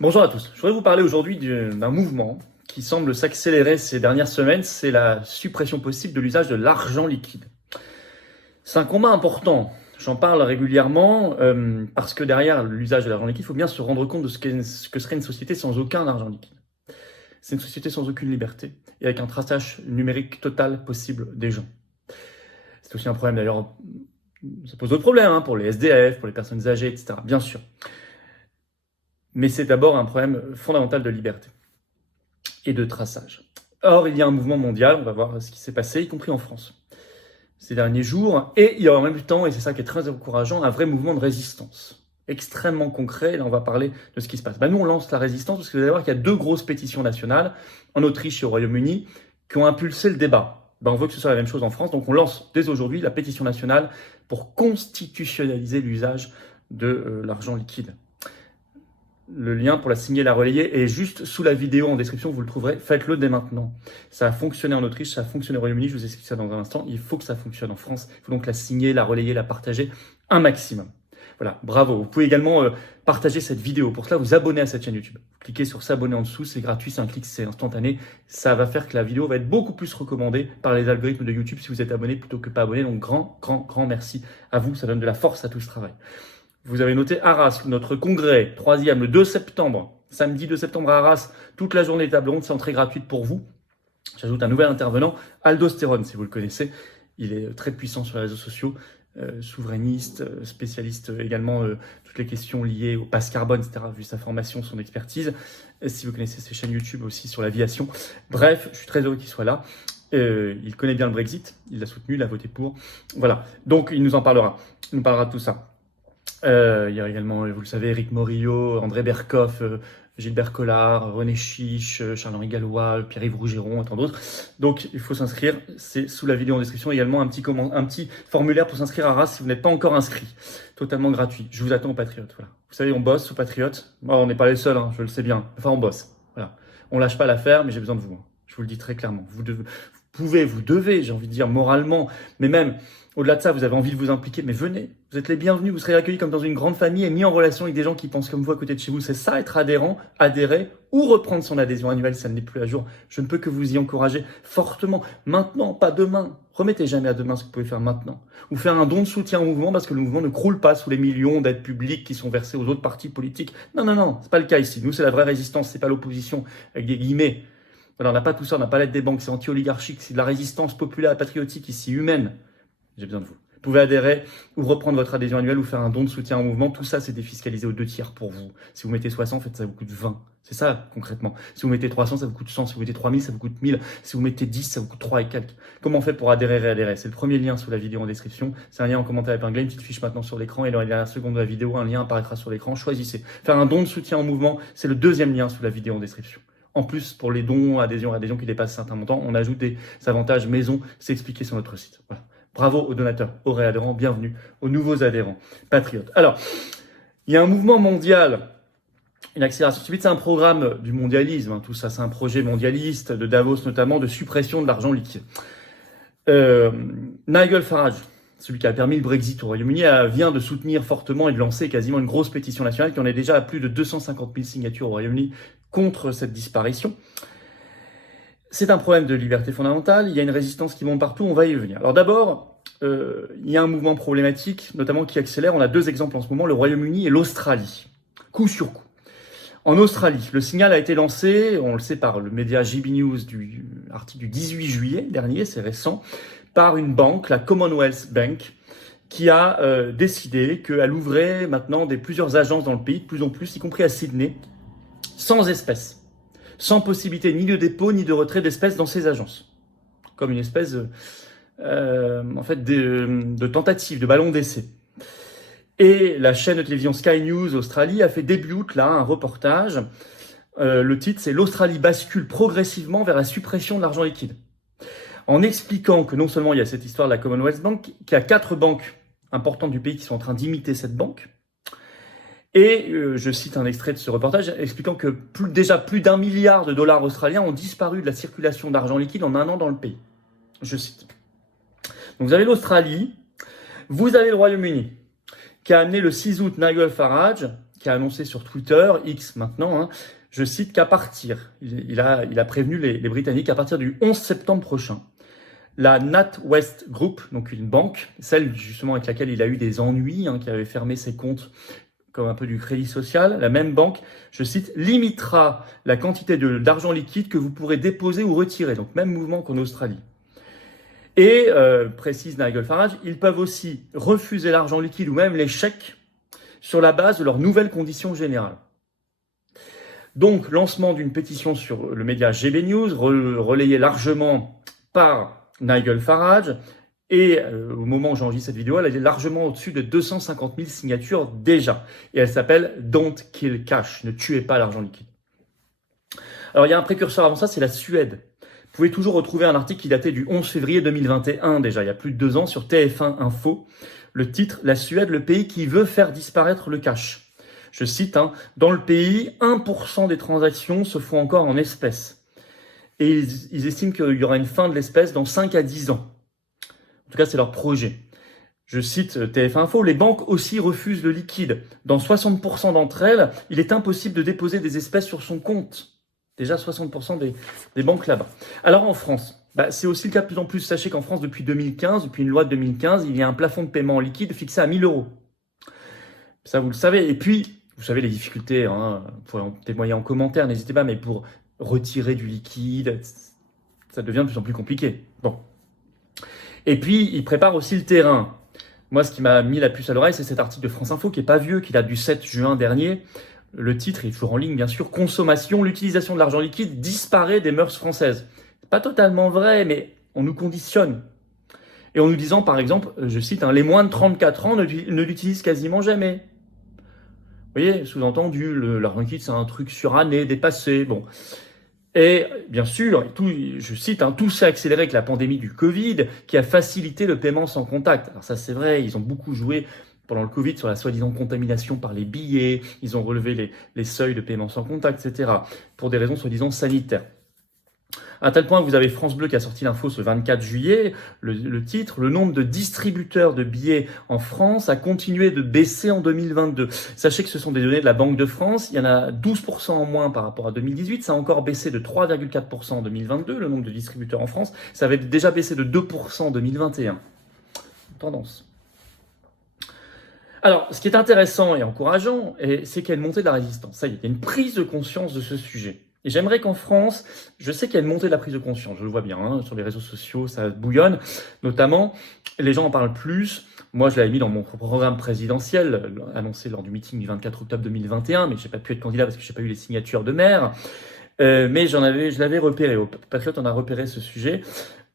Bonjour à tous. Je voudrais vous parler aujourd'hui d'un mouvement qui semble s'accélérer ces dernières semaines, c'est la suppression possible de l'usage de l'argent liquide. C'est un combat important, j'en parle régulièrement, parce que derrière l'usage de l'argent liquide, il faut bien se rendre compte de ce que serait une société sans aucun argent liquide. C'est une société sans aucune liberté, et avec un traçage numérique total possible des gens. C'est aussi un problème d'ailleurs, ça pose d'autres problèmes pour les SDF, pour les personnes âgées, etc. Bien sûr. Mais c'est d'abord un problème fondamental de liberté et de traçage. Or, il y a un mouvement mondial, on va voir ce qui s'est passé, y compris en France, ces derniers jours, et il y a en même temps, et c'est ça qui est très encourageant, un vrai mouvement de résistance, extrêmement concret. Là, on va parler de ce qui se passe. Nous, on lance la résistance parce que vous allez voir qu'il y a 2 grosses pétitions nationales, en Autriche et au Royaume-Uni, qui ont impulsé le débat. On veut que ce soit la même chose en France, donc on lance dès aujourd'hui la pétition nationale pour constitutionnaliser l'usage de l'argent liquide. Le lien pour la signer et la relayer est juste sous la vidéo en description, vous le trouverez. Faites-le dès maintenant. Ça a fonctionné en Autriche, ça a fonctionné au Royaume-Uni, je vous explique ça dans un instant. Il faut que ça fonctionne en France. Il faut donc la signer, la relayer, la partager un maximum. Voilà, bravo. Vous pouvez également partager cette vidéo. Pour cela, vous abonner à cette chaîne YouTube. Vous cliquez sur s'abonner en dessous, c'est gratuit, c'est un clic, c'est instantané. Ça va faire que la vidéo va être beaucoup plus recommandée par les algorithmes de YouTube si vous êtes abonné plutôt que pas abonné. Donc grand merci à vous, ça donne de la force à tout ce travail. Vous avez noté Arras, notre congrès, 3e, le 2 septembre, samedi 2 septembre à Arras, toute la journée de table ronde, c'est entrée gratuite pour vous. J'ajoute un nouvel intervenant, Aldostérone, si vous le connaissez. Il est très puissant sur les réseaux sociaux, souverainiste, spécialiste également toutes les questions liées au passe carbone, etc., vu sa formation, son expertise. Si vous connaissez ses chaînes YouTube aussi sur l'aviation. Bref, je suis très heureux qu'il soit là. Il connaît bien le Brexit, il l'a soutenu, il a voté pour. Voilà, donc il nous en parlera. Il nous parlera de tout ça. Il y a également, vous le savez, Éric Morillo, André Berkoff, Gilbert Collard, René Chiche, Charles-Henri Gallois, Pierre-Yves Rougeron et tant d'autres. Donc il faut s'inscrire, c'est sous la vidéo en description également un petit formulaire pour s'inscrire à Arras si vous n'êtes pas encore inscrit. Totalement gratuit. Je vous attends aux Patriotes. Voilà. Vous savez, on bosse aux Patriotes. On n'est pas les seuls, je le sais bien. Enfin, on bosse. Voilà. On lâche pas l'affaire, mais j'ai besoin de vous. Je vous le dis très clairement. Vous devez, j'ai envie de dire moralement, mais même au-delà de ça, vous avez envie de vous impliquer, mais venez, vous êtes les bienvenus, vous serez accueillis comme dans une grande famille et mis en relation avec des gens qui pensent comme vous à côté de chez vous. C'est ça, être adhérent, adhérer ou reprendre son adhésion annuelle si ça n'est plus à jour. Je ne peux que vous y encourager fortement. Maintenant, pas demain. Remettez jamais à demain ce que vous pouvez faire maintenant. Ou faire un don de soutien au mouvement parce que le mouvement ne croule pas sous les millions d'aides publiques qui sont versées aux autres partis politiques. Non, c'est pas le cas ici. Nous, c'est la vraie résistance, c'est pas l'opposition avec des guillemets. Voilà, on n'a pas tout ça, on n'a pas l'aide des banques, c'est anti-oligarchique, c'est de la résistance populaire, patriotique, ici, humaine. J'ai besoin de vous. Vous pouvez adhérer ou reprendre votre adhésion annuelle ou faire un don de soutien au mouvement. Tout ça, c'est défiscalisé aux 2/3 pour vous. Si vous mettez 60, en fait, ça vous coûte 20. C'est ça, concrètement. Si vous mettez 300, ça vous coûte 100. Si vous mettez 3000, ça vous coûte 1000. Si vous mettez 10, ça vous coûte 3 et quelques. Comment on fait pour adhérer et réadhérer? C'est le premier lien sous la vidéo en description. C'est un lien en commentaire épinglé, une petite fiche maintenant sur l'écran. Et dans la seconde de la vidéo, un lien apparaîtra sur l'écran. Choisissez. Faire un don de soutien au mouvement, c'est le 2e lien sous la vidéo en description. En plus, pour les dons, adhésions qui dépassent certains montants, on ajoute des avantages maison. C'est expliqué sur notre site. Voilà. Bravo aux donateurs, aux réadhérents, bienvenue aux nouveaux adhérents, patriotes. Alors, il y a un mouvement mondial, une accélération subite, c'est un programme du mondialisme, tout ça, c'est un projet mondialiste, de Davos notamment, de suppression de l'argent liquide. Nigel Farage, celui qui a permis le Brexit au Royaume-Uni, vient de soutenir fortement et de lancer quasiment une grosse pétition nationale qui en est déjà à plus de 250 000 signatures au Royaume-Uni contre cette disparition. C'est un problème de liberté fondamentale, il y a une résistance qui monte partout, on va y venir. Alors d'abord, il y a un mouvement problématique, notamment qui accélère. On a 2 exemples en ce moment, le Royaume-Uni et l'Australie, coup sur coup. En Australie, le signal a été lancé, on le sait par le média GB News du article du 18 juillet dernier, c'est récent, par une banque, la Commonwealth Bank, qui a décidé qu'elle ouvrait maintenant plusieurs agences dans le pays, de plus en plus, y compris à Sydney, sans espèces. Sans possibilité ni de dépôt ni de retrait d'espèces dans ces agences. Comme une espèce de tentative, de ballon d'essai. Et la chaîne de télévision Sky News Australie a fait début août là un reportage. Le titre c'est « L'Australie bascule progressivement vers la suppression de l'argent liquide ». En expliquant que non seulement il y a cette histoire de la Commonwealth Bank, qu'il y a 4 banques importantes du pays qui sont en train d'imiter cette banque. Et je cite un extrait de ce reportage expliquant que déjà plus d'1 milliard de dollars australiens ont disparu de la circulation d'argent liquide en 1 an dans le pays. Je cite. Donc vous avez l'Australie, vous avez le Royaume-Uni, qui a amené le 6 août Nigel Farage, qui a annoncé sur Twitter, X maintenant, hein, je cite qu'à partir, il a prévenu les Britanniques, à partir du 11 septembre prochain, la NatWest Group, donc une banque, celle justement avec laquelle il a eu des ennuis, hein, qui avait fermé ses comptes comme un peu du crédit social, la même banque, je cite, limitera la quantité d'argent liquide que vous pourrez déposer ou retirer. Donc même mouvement qu'en Australie. Et, précise Nigel Farage, ils peuvent aussi refuser l'argent liquide ou même les chèques sur la base de leurs nouvelles conditions générales. Donc, lancement d'une pétition sur le média GB News, relayée largement par Nigel Farage, et au moment où j'enregistre cette vidéo, elle est largement au-dessus de 250 000 signatures déjà. Et elle s'appelle « Don't kill cash », ne tuez pas l'argent liquide. Alors, il y a un précurseur avant ça, c'est la Suède. Vous pouvez toujours retrouver un article qui datait du 11 février 2021 déjà, il y a plus de 2 ans, sur TF1 Info. Le titre « La Suède, le pays qui veut faire disparaître le cash ». Je cite, hein, « Dans le pays, 1% des transactions se font encore en espèces. » Et ils estiment qu'il y aura une fin de l'espèce dans 5 à 10 ans. En tout cas, c'est leur projet. Je cite TF1 Info, « Les banques aussi refusent le liquide. Dans 60% d'entre elles, il est impossible de déposer des espèces sur son compte. » Déjà 60% des banques là-bas. Alors en France, c'est aussi le cas de plus en plus. Sachez qu'en France, depuis 2015, depuis une loi de 2015, il y a un plafond de paiement en liquide fixé à 1 000 €. Ça, vous le savez. Et puis, vous savez les difficultés, hein, vous pouvez en témoigner en commentaire, n'hésitez pas, mais pour retirer du liquide, ça devient de plus en plus compliqué. Bon. Et puis, il prépare aussi le terrain. Moi, ce qui m'a mis la puce à l'oreille, c'est cet article de France Info qui est pas vieux, qui date du 7 juin dernier. Le titre est toujours en ligne, bien sûr. « Consommation, l'utilisation de l'argent liquide disparaît des mœurs françaises ». C'est pas totalement vrai, mais on nous conditionne. Et en nous disant, par exemple, je cite, hein, « Les moins de 34 ans ne l'utilisent quasiment jamais ». Vous voyez, sous-entendu, l'argent liquide, c'est un truc suranné, dépassé. Bon. Et bien sûr, je cite, hein, tout s'est accéléré avec la pandémie du Covid qui a facilité le paiement sans contact. Alors ça, c'est vrai, ils ont beaucoup joué pendant le Covid sur la soi-disant contamination par les billets, ils ont relevé les seuils de paiement sans contact, etc. pour des raisons soi-disant sanitaires. À tel point que vous avez France Bleu qui a sorti l'info ce 24 juillet, le titre, le nombre de distributeurs de billets en France a continué de baisser en 2022. Sachez que ce sont des données de la Banque de France, il y en a 12% en moins par rapport à 2018, ça a encore baissé de 3,4% en 2022, le nombre de distributeurs en France, ça avait déjà baissé de 2% en 2021. Tendance. Alors, ce qui est intéressant et encourageant, c'est qu'il y a une montée de la résistance. Ça y est, il y a une prise de conscience de ce sujet. Et j'aimerais qu'en France, je sais qu'il y a une montée de la prise de conscience, je le vois bien, hein, sur les réseaux sociaux, ça bouillonne. Notamment, les gens en parlent plus. Moi, je l'avais mis dans mon programme présidentiel, annoncé lors du meeting du 24 octobre 2021, mais je n'ai pas pu être candidat parce que je n'ai pas eu les signatures de maire. Mais je l'avais repéré. Au Patriote, on a repéré ce sujet.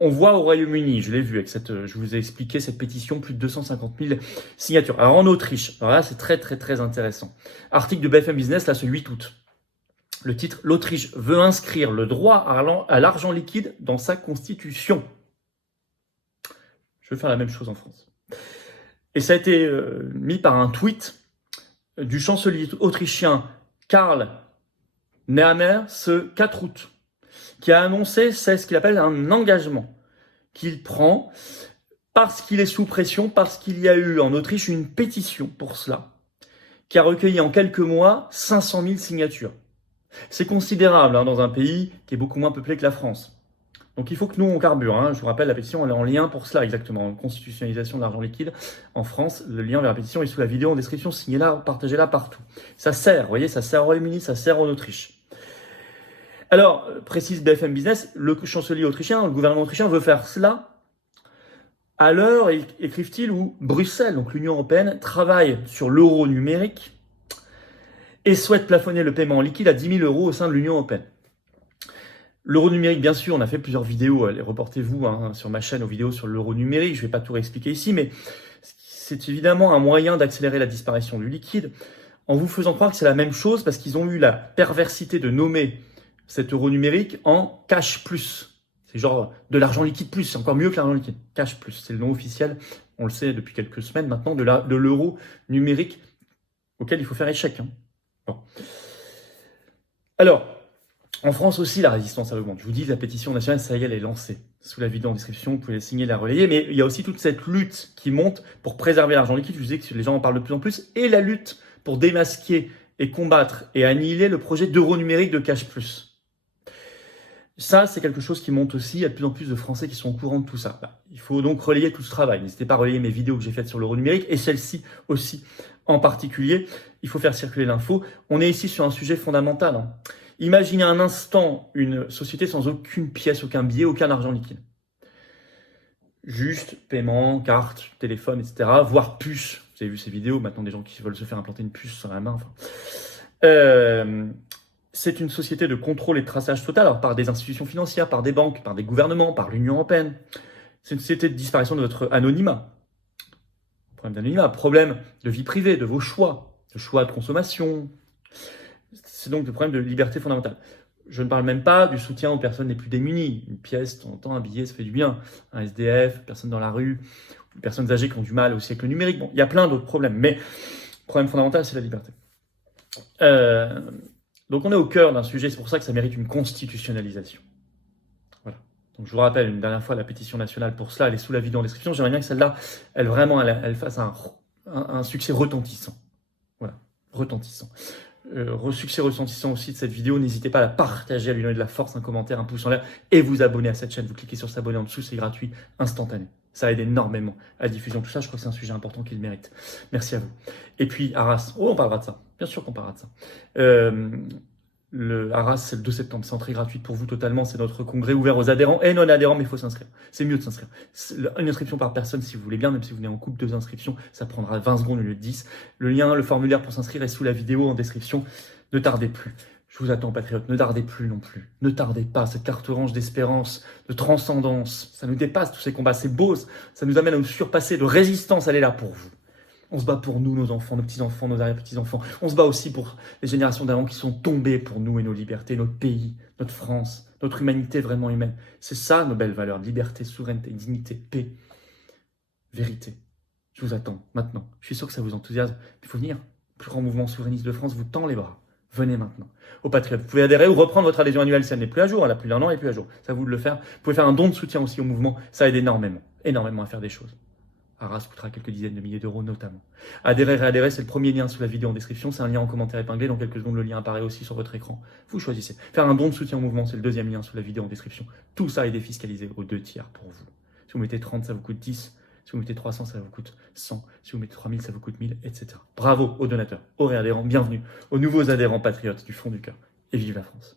On voit au Royaume-Uni, je l'ai vu avec je vous ai expliqué cette pétition, plus de 250 000 signatures. Alors en Autriche, alors là c'est très très très intéressant. Article de BFM Business, là ce 8 août. Le titre, l'Autriche veut inscrire le droit à l'argent liquide dans sa constitution. Je veux faire la même chose en France. Et ça a été mis par un tweet du chancelier autrichien Karl Nehammer ce 4 août. Qui a annoncé, c'est ce qu'il appelle un engagement qu'il prend parce qu'il est sous pression, parce qu'il y a eu en Autriche une pétition pour cela, qui a recueilli en quelques mois 500 000 signatures. C'est considérable dans un pays qui est beaucoup moins peuplé que la France. Donc il faut que nous, on carbure. Je vous rappelle, la pétition elle est en lien pour cela exactement, constitutionnalisation de l'argent liquide en France. Le lien vers la pétition est sous la vidéo en description, signez-la, partagez-la partout. Ça sert, vous voyez, ça sert au Royaume-Uni, ça sert en Autriche. Alors, précise BFM Business, le chancelier autrichien, le gouvernement autrichien veut faire cela à l'heure, écrivent-ils, où Bruxelles, donc l'Union européenne, travaille sur l'euro numérique et souhaite plafonner le paiement en liquide à 10 000 € au sein de l'Union européenne. L'euro numérique, bien sûr, on a fait plusieurs vidéos, reportez-vous sur ma chaîne aux vidéos sur l'euro numérique, je ne vais pas tout réexpliquer ici, mais c'est évidemment un moyen d'accélérer la disparition du liquide en vous faisant croire que c'est la même chose parce qu'ils ont eu la perversité de nommer cet euro numérique en cash plus. C'est genre de l'argent liquide plus, c'est encore mieux que l'argent liquide. Cash plus, c'est le nom officiel, on le sait depuis quelques semaines maintenant, de l'euro numérique auquel il faut faire échec. Bon. Alors, en France aussi, la résistance augmente. Je vous dis, la pétition nationale, ça y est, elle est lancée. Sous la vidéo en description, vous pouvez la signer, la relayer. Mais il y a aussi toute cette lutte qui monte pour préserver l'argent liquide. Je vous disais que les gens en parlent de plus en plus. Et la lutte pour démasquer et combattre et annihiler le projet d'euro numérique de Cash Plus. Ça, c'est quelque chose qui monte aussi. Il y a de plus en plus de Français qui sont au courant de tout ça. Il faut donc relayer tout ce travail. N'hésitez pas à relayer mes vidéos que j'ai faites sur l'euro numérique et celle-ci aussi en particulier. Il faut faire circuler l'info. On est ici sur un sujet fondamental. Imaginez un instant une société sans aucune pièce, aucun billet, aucun argent liquide. Juste paiement, carte, téléphone, etc. Voire puce. Vous avez vu ces vidéos, maintenant des gens qui veulent se faire implanter une puce sur la main. C'est une société de contrôle et de traçage total, alors par des institutions financières, par des banques, par des gouvernements, par l'Union européenne. C'est une société de disparition de votre anonymat. Problème d'anonymat, problème de vie privée, de vos choix, de consommation. C'est donc le problème de liberté fondamentale. Je ne parle même pas du soutien aux personnes les plus démunies. Une pièce, de temps en temps, un billet, ça fait du bien. Un SDF, personne dans la rue, personnes âgées qui ont du mal aussi avec le numérique. Bon, il y a plein d'autres problèmes, mais le problème fondamental, c'est la liberté. Donc on est au cœur d'un sujet, c'est pour ça que ça mérite une constitutionnalisation. Voilà. Donc je vous rappelle une dernière fois la pétition nationale pour cela, elle est sous la vidéo en description. J'aimerais bien que celle-là, elle fasse un succès retentissant. Voilà, retentissant. Succès retentissant aussi de cette vidéo, n'hésitez pas à la partager, à lui donner de la force, un commentaire, un pouce en l'air et vous abonner à cette chaîne. Vous cliquez sur s'abonner en dessous, c'est gratuit, instantané. Ça aide énormément à la diffusion. Tout ça, je crois que c'est un sujet important qu'il mérite. Merci à vous. Et puis, Arras. Oh, on parlera de ça. Bien sûr qu'on parlera de ça. Le Arras, c'est le 2 septembre. C'est entrée gratuite pour vous totalement. C'est notre congrès ouvert aux adhérents et non-adhérents, mais il faut s'inscrire. C'est mieux de s'inscrire. Une inscription par personne, si vous voulez bien, même si vous venez en couple, 2 inscriptions, ça prendra 20 secondes au lieu de 10. Le lien, le formulaire pour s'inscrire est sous la vidéo en description. Ne tardez plus. Je vous attends, patriotes, ne tardez plus non plus. Ne tardez pas, cette carte orange d'espérance, de transcendance, ça nous dépasse tous ces combats, c'est beau, ça nous amène à nous surpasser, de résistance, elle est là pour vous. On se bat pour nous, nos enfants, nos petits-enfants, nos arrière-petits-enfants. On se bat aussi pour les générations d'avant qui sont tombées pour nous et nos libertés, notre pays, notre France, notre humanité vraiment humaine. C'est ça nos belles valeurs, liberté, souveraineté, dignité, paix, vérité. Je vous attends maintenant. Je suis sûr que ça vous enthousiasme. Il faut venir. Le plus grand mouvement souverainiste de France vous tend les bras. Venez maintenant au Patriote. Vous pouvez adhérer ou reprendre votre adhésion annuelle si elle n'est plus à jour. Elle a plus d'1 an et plus à jour. Ça vous de le faire. Vous pouvez faire un don de soutien aussi au mouvement. Ça aide énormément, énormément à faire des choses. Arras coûtera quelques dizaines de milliers d'euros notamment. Adhérer, réadhérer, c'est le premier lien sous la vidéo en description. C'est un lien en commentaer épinglé. Dans quelques secondes, le lien apparaît aussi sur votre écran. Vous choisissez. Faire un don de soutien au mouvement, c'est le deuxième lien sous la vidéo en description. Tout ça est défiscalisé aux 2/3 pour vous. Si vous mettez 30, ça vous coûte 10. Si vous mettez 300, ça vous coûte 100. Si vous mettez 3000, ça vous coûte 1000, etc. Bravo aux donateurs, aux réadhérents, bienvenue aux nouveaux adhérents patriotes du fond du cœur. Et vive la France!